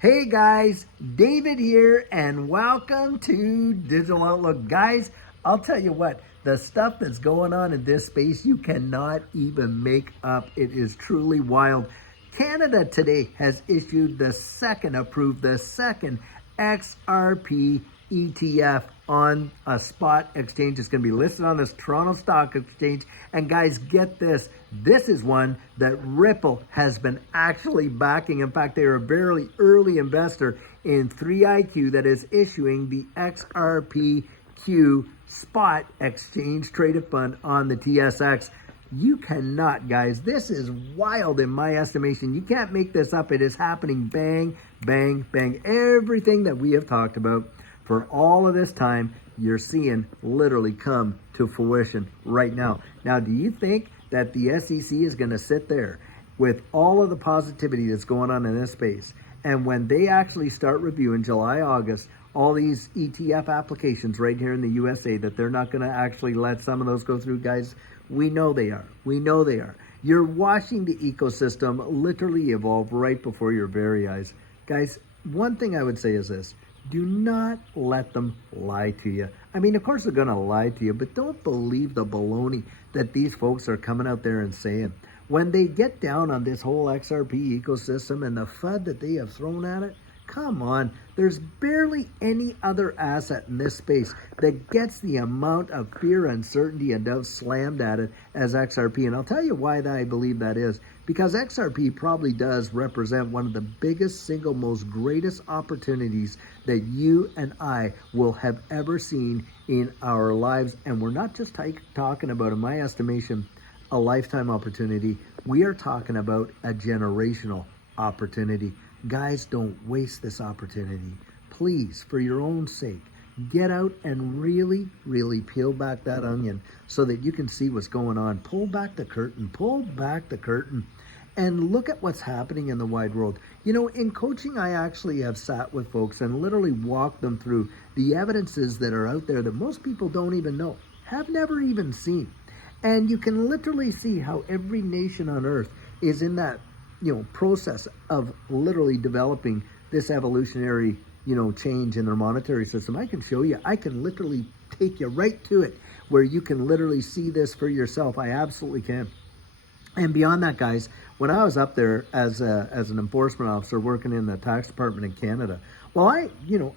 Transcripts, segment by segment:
Hey guys, David here, and welcome to Digital Outlook. Guys, I'll tell you what, the stuff that's going on in this space, you cannot even make up. It is truly wild. Canada today has issued approved the second XRP ETF on a spot exchange. It's going to be listed on this Toronto Stock Exchange. And guys, get this. This is one that Ripple has been actually backing. In fact, they are a very early investor in 3iQ that is issuing the XRPQ spot exchange traded fund on the TSX. You cannot, guys. This is wild in my estimation. You can't make this up. It is happening bang, bang, bang. Everything that we have talked about for all of this time, you're seeing literally come to fruition right now. Now, do you think that the SEC is going to sit there with all of the positivity that's going on in this space, and when they actually start reviewing July, August, all these ETF applications right here in the USA, that they're not going to actually let some of those go through? Guys, we know they are. We know they are. You're watching the ecosystem literally evolve right before your very eyes. Guys, one thing I would say is this. Do not let them lie to you. I mean, of course they're going to lie to you, but don't believe the baloney that these folks are coming out there and saying. When they get down on this whole XRP ecosystem and the FUD that they have thrown at it, come on, there's barely any other asset in this space that gets the amount of fear, uncertainty, and doubt slammed at it as XRP. And I'll tell you why I believe that is. Because XRP probably does represent one of the biggest, single, most greatest opportunities that you and I will have ever seen in our lives. And we're not just talking about, in my estimation, a lifetime opportunity. We are talking about a generational opportunity. Guys, don't waste this opportunity. Please, for your own sake, get out and really, really peel back that onion so that you can see what's going on. Pull back the curtain, and look at what's happening in the wide world. You know, in coaching, I actually have sat with folks and literally walked them through the evidences that are out there that most people don't even know, have never even seen. And you can literally see how every nation on earth is in that process of literally developing this evolutionary, change in their monetary system. I can show you. I can literally take you right to it where you can literally see this for yourself. I absolutely can. And beyond that, guys, when I was up there as an enforcement officer working in the tax department in Canada, well, I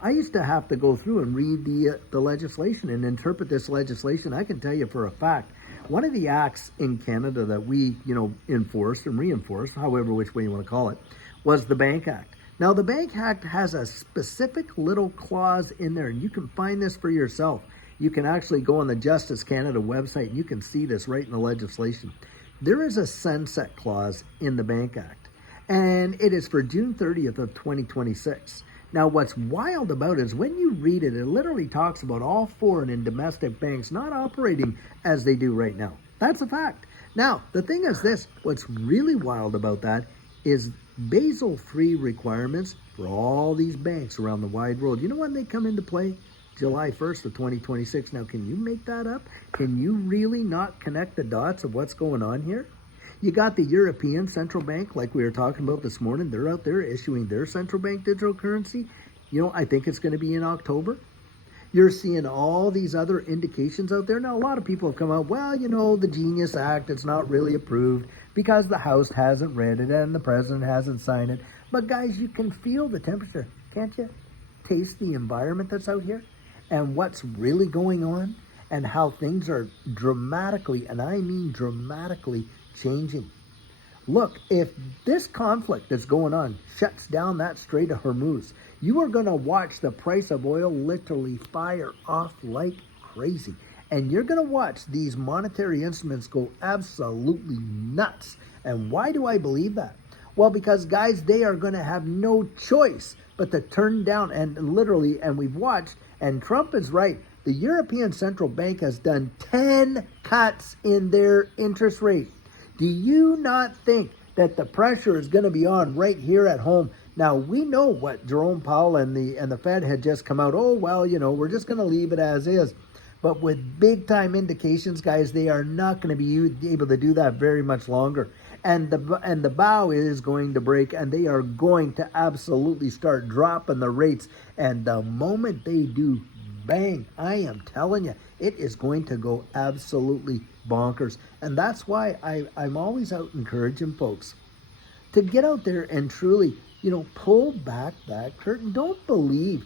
used to have to go through and read the legislation and interpret this legislation. I can tell you for a fact, one of the acts in Canada that we, enforced and reinforced, however which way you want to call it, was the Bank Act. Now, the Bank Act has a specific little clause in there, and you can find this for yourself. You can actually go on the Justice Canada website, and you can see this right in the legislation. There is a sunset clause in the Bank Act, and it is for June 30th of 2026. Now, what's wild about it is when you read it, it literally talks about all foreign and domestic banks not operating as they do right now. That's a fact. Now, the thing is this, what's really wild about that is Basel III requirements for all these banks around the wide world. You know when they come into play? July 1st of 2026. Now, can you make that up? Can you really not connect the dots of what's going on here? You got the European Central Bank, like we were talking about this morning. They're out there issuing their central bank digital currency. I think it's going to be in October. You're seeing all these other indications out there. Now, a lot of people have come out, well, the Genius Act, it's not really approved because the House hasn't read it and the President hasn't signed it. But guys, you can feel the temperature, can't you? Taste the environment that's out here and what's really going on and how things are dramatically, and I mean dramatically, changing. Look, if this conflict that's going on shuts down that Strait of Hormuz, you are going to watch the price of oil literally fire off like crazy. And you're going to watch these monetary instruments go absolutely nuts. And why do I believe that? Well, because, guys, they are going to have no choice but to turn down and we've watched, and Trump is right, the European Central Bank has done 10 cuts in their interest rate. Do you not think that the pressure is going to be on right here at home? Now, we know what Jerome Powell and the Fed had just come out. Oh, well, we're just going to leave it as is. But with big time indications, guys, they are not going to be able to do that very much longer. and the bow is going to break, and they are going to absolutely start dropping the rates. And the moment they do, bang, I am telling you, it is going to go absolutely bonkers. And that's why I'm always out encouraging folks to get out there and truly, pull back that curtain. Don't believe,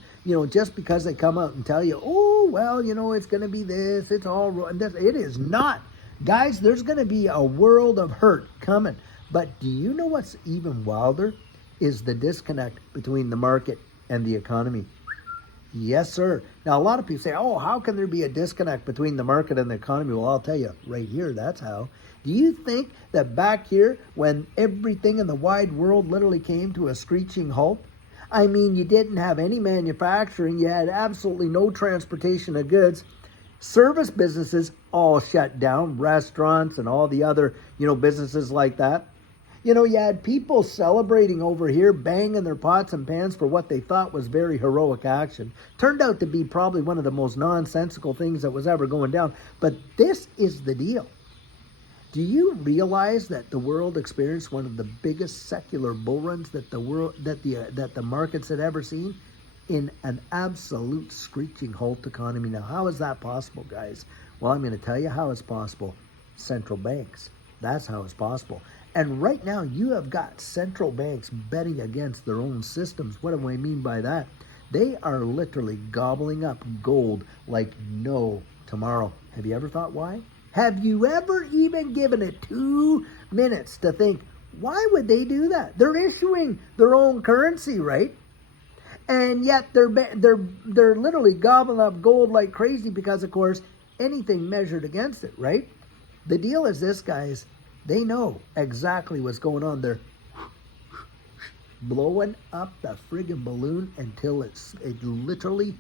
just because they come out and tell you, oh, well, it's going to be this, it's all wrong. It is not. Guys, there's going to be a world of hurt coming. But do you know what's even wilder? Is the disconnect between the market and the economy. Yes, sir. Now, a lot of people say, oh, how can there be a disconnect between the market and the economy? Well, I'll tell you right here, that's how. Do you think that back here, when everything in the wide world literally came to a screeching halt, I mean, you didn't have any manufacturing, you had absolutely no transportation of goods, service businesses all shut down, restaurants and all the other, businesses like that. You had people celebrating over here, banging their pots and pans for what they thought was very heroic action. Turned out to be probably one of the most nonsensical things that was ever going down. But this is the deal. Do you realize that the world experienced one of the biggest secular bull runs that the markets had ever seen, in an absolute screeching halt economy? Now, how is that possible, guys? Well, I'm going to tell you how it's possible. Central banks. That's how it's possible. And right now, you have got central banks betting against their own systems. What do I mean by that? They are literally gobbling up gold like no tomorrow. Have you ever thought why? Have you ever even given it 2 minutes to think, why would they do that? They're issuing their own currency, right? And yet they're literally gobbling up gold like crazy because, of course, anything measured against it, right? The deal is this, guys. They know exactly what's going on. They're blowing up the friggin' balloon until it literally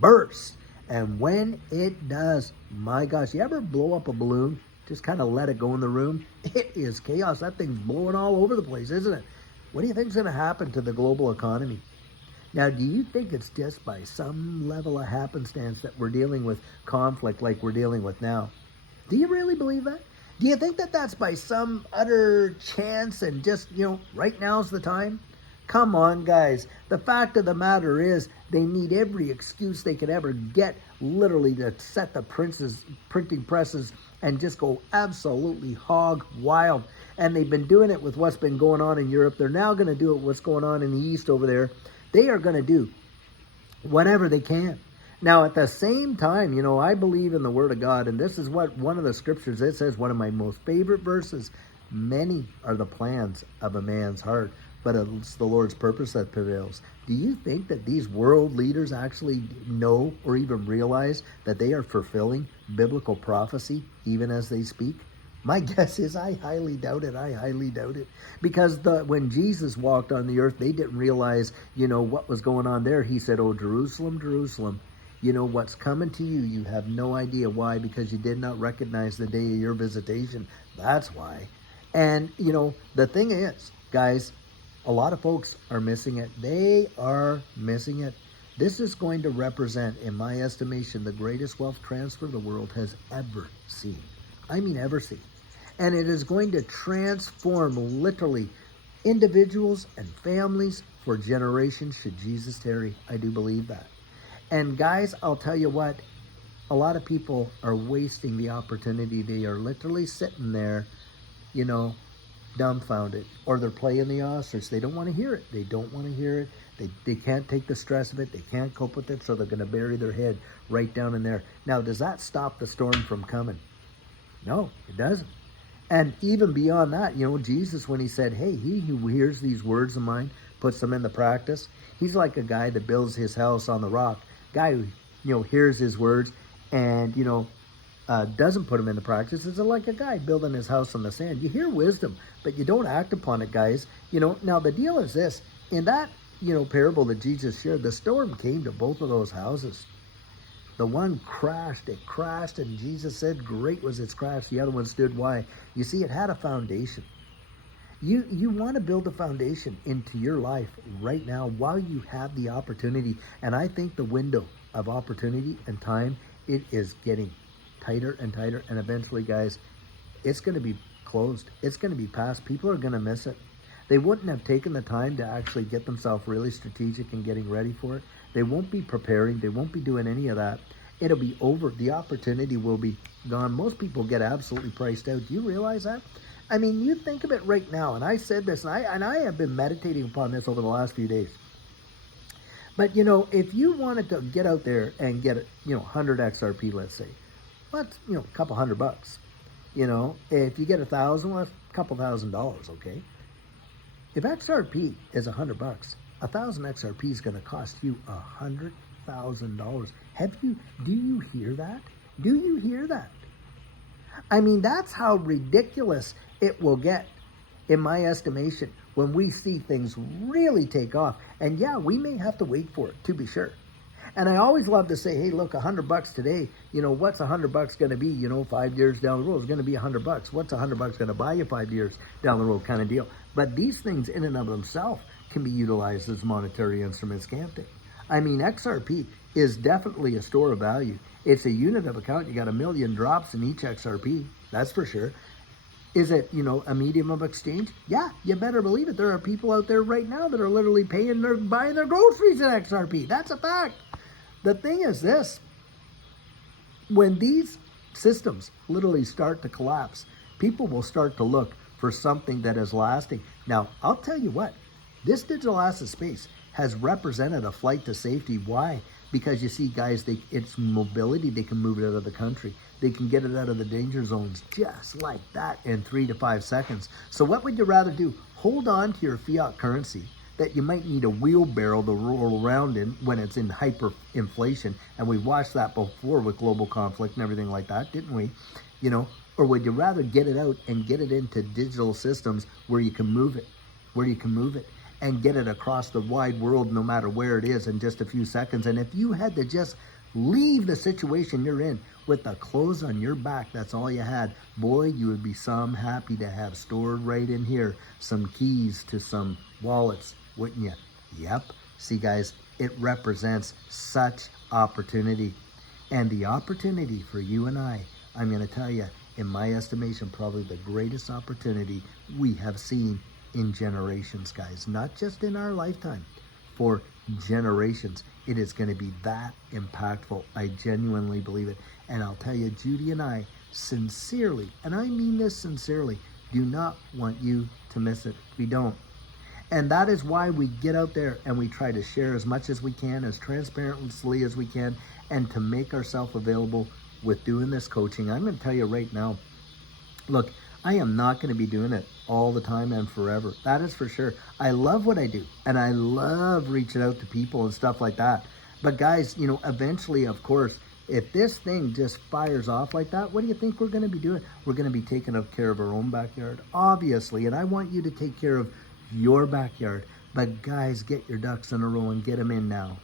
bursts. And when it does, my gosh, you ever blow up a balloon? Just kind of let it go in the room? It is chaos. That thing's blowing all over the place, isn't it? What do you think's going to happen to the global economy? Now, do you think it's just by some level of happenstance that we're dealing with conflict like we're dealing with now? Do you really believe that? Do you think that that's by some utter chance and just, right now's the time? Come on, guys. The fact of the matter is they need every excuse they could ever get literally to set the printing presses and just go absolutely hog wild. And they've been doing it with what's been going on in Europe. They're now going to do it with what's going on in the East over there. They are going to do whatever they can. Now, at the same time, I believe in the Word of God, and this is what one of the scriptures, it says, one of my most favorite verses, many are the plans of a man's heart, but it's the Lord's purpose that prevails. Do you think that these world leaders actually know or even realize that they are fulfilling biblical prophecy even as they speak? My guess is I highly doubt it. I highly doubt it. Because when Jesus walked on the earth, they didn't realize, what was going on there. He said, oh, Jerusalem, Jerusalem, what's coming to you, you have no idea. Why? Because you did not recognize the day of your visitation. That's why. And, the thing is, guys, a lot of folks are missing it. They are missing it. This is going to represent, in my estimation, the greatest wealth transfer the world has ever seen. I mean, ever seen. And it is going to transform literally individuals and families for generations should Jesus tarry. I do believe that. And guys, I'll tell you what, a lot of people are wasting the opportunity. They are literally sitting there, dumbfounded, or they're playing the ostrich. They don't want to hear it. They don't want to hear it. They can't take the stress of it. They can't cope with it, so they're going to bury their head right down in there. Now, does that stop the storm from coming? No, it doesn't. And even beyond that, Jesus, when he said, hey, he who hears these words of mine, puts them into practice, he's like a guy that builds his house on the rock. Guy who, hears his words and, doesn't put them into practice is like a guy building his house on the sand. You hear wisdom, but you don't act upon it, guys. Now the deal is this. In that, parable that Jesus shared, the storm came to both of those houses. The one crashed, it crashed, and Jesus said, great was its crash. The other one stood. Why? You see, it had a foundation. You want to build a foundation into your life right now while you have the opportunity. And I think the window of opportunity and time, it is getting tighter and tighter. And eventually, guys, it's going to be closed. It's going to be past. People are going to miss it. They wouldn't have taken the time to actually get themselves really strategic and getting ready for it. They won't be preparing. They won't be doing any of that. It'll be over. The opportunity will be gone. Most people get absolutely priced out. Do you realize that? I mean, you think of it right now, and I said this, and I have been meditating upon this over the last few days. But, you know, if you wanted to get out there and get, 100 XRP, let's say, what's, a couple $100. You know, if you get 1,000, well, a couple $1,000, okay? If XRP is $100, 1,000 XRP is going to cost you $100,000. Do you hear that? Do you hear that? I mean, that's how ridiculous it will get, in my estimation, when we see things really take off. And yeah, we may have to wait for it, to be sure. And I always love to say, hey, look, $100 today, what's $100 going to be, 5 years down the road? It's going to be $100. What's $100 going to buy you 5 years down the road, kind of deal. But these things in and of themselves can be utilized as monetary instruments, can't they? I mean, XRP is definitely a store of value. It's a unit of account. You got 1 million drops in each XRP, that's for sure. Is it, a medium of exchange? Yeah, you better believe it. There are people out there right now that are literally buying their groceries in XRP. That's a fact. The thing is this, when these systems literally start to collapse, people will start to look for something that is lasting. Now, I'll tell you what, this digital asset space has represented a flight to safety. Why? Because you see, guys, it's mobility. They can move it out of the country. They can get it out of the danger zones just like that in 3 to 5 seconds. So what would you rather do? Hold on to your fiat currency that you might need a wheelbarrow to roll around in when it's in hyperinflation. And we watched that before with global conflict and everything like that, didn't we? Or would you rather get it out and get it into digital systems where you can move it, and get it across the wide world, no matter where it is, in just a few seconds? And if you had to just leave the situation you're in with the clothes on your back, that's all you had, boy, you would be some happy to have stored right in here some keys to some wallets, wouldn't you? Yep. See, guys, it represents such opportunity. And the opportunity for you and I'm going to tell you, in my estimation, probably the greatest opportunity we have seen in generations, guys. Not just in our lifetime, for generations. It is going to be that impactful. I genuinely believe it. And I'll tell you, Judy and I sincerely, and I mean this sincerely, do not want you to miss it. We don't. And that is why we get out there and we try to share as much as we can, as transparently as we can, and to make ourselves available with doing this coaching. I'm going to tell you right now, look, I am not going to be doing it all the time and forever. That is for sure. I love what I do, and I love reaching out to people and stuff like that. But guys, eventually, of course, if this thing just fires off like that, what do you think we're going to be doing? We're going to be taking care of our own backyard, obviously, and I want you to take care of your backyard. But guys, get your ducks in a row and get them in now.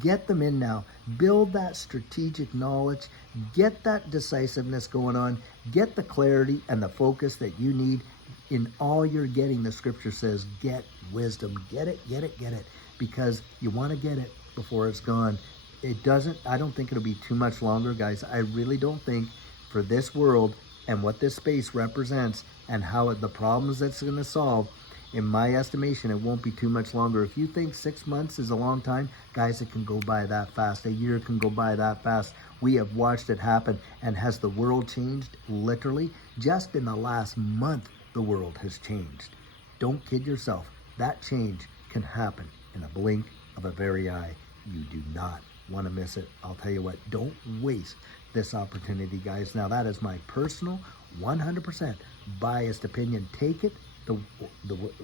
Get them in now. Build that strategic knowledge. Get that decisiveness going on. Get the clarity and the focus that you need in all you're getting. The scripture says, get wisdom. Get it, get it, get it. Because you want to get it before it's gone. I don't think it'll be too much longer, guys. I really don't think, for this world and what this space represents and how the problems that's going to solve, in my estimation, it won't be too much longer. If you think 6 months is a long time, guys, it can go by that fast. A year can go by that fast. We have watched it happen. And has the world changed? Literally, just in the last month, the world has changed. Don't kid yourself. That change can happen in a blink of a very eye. You do not want to miss it. I'll tell you what, don't waste this opportunity, guys. Now, that is my personal 100% biased opinion. Take it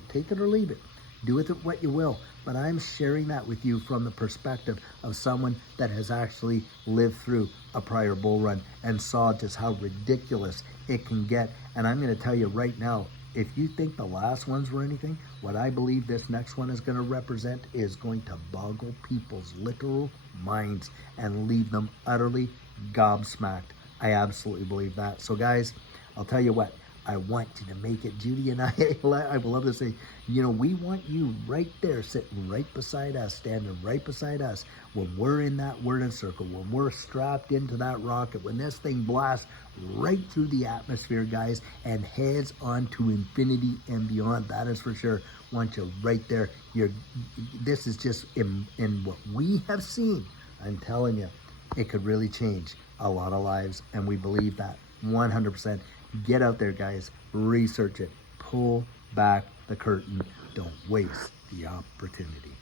take it or leave it. Do with it what you will. But I'm sharing that with you from the perspective of someone that has actually lived through a prior bull run and saw just how ridiculous it can get. And I'm going to tell you right now, if you think the last ones were anything, what I believe this next one is going to represent is going to boggle people's literal minds and leave them utterly gobsmacked. I absolutely believe that. So guys, I'll tell you what, I want you to make it. Judy and I would love to say, you know, we want you right there, sitting right beside us, standing right beside us when we're in that word circle, when we're strapped into that rocket, when this thing blasts right through the atmosphere, guys, and heads on to infinity and beyond. That is for sure. Want you right there. This is just in what we have seen. I'm telling you, it could really change a lot of lives, and we believe that 100%. Get out there, guys. Research it. Pull back the curtain. Don't waste the opportunity.